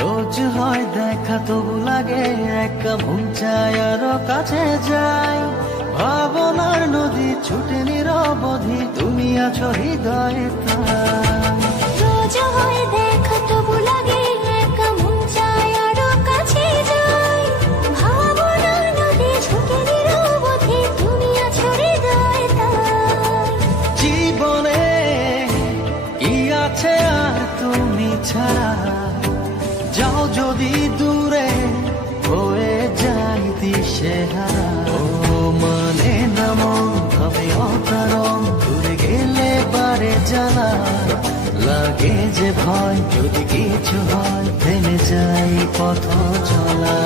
রোজ হয় দেখা তবু লাগে একা মন চায় আরো কাছে যাই। ভাবনার নদী ছুটে নিরবধি, তুমি আছো হৃদয়ে তাই। রোজ হয় দেখা তবু লাগে একা মন চায় আরো কাছে যাই। ভাবনার নদী ছুটে নিরবধি, তুমি আছো হৃদয়ে তাই। জীবনে কি আছে আর তুমি ছাড়া, যাও যদি দূরে হয়ে যাই দিশেহারা। ও মানে না মন তবে অকারণ, দূরে গেলে বারে জানা লাগে যে ভয়, যদি কিছু হয় থেমে যাই পথ চলা।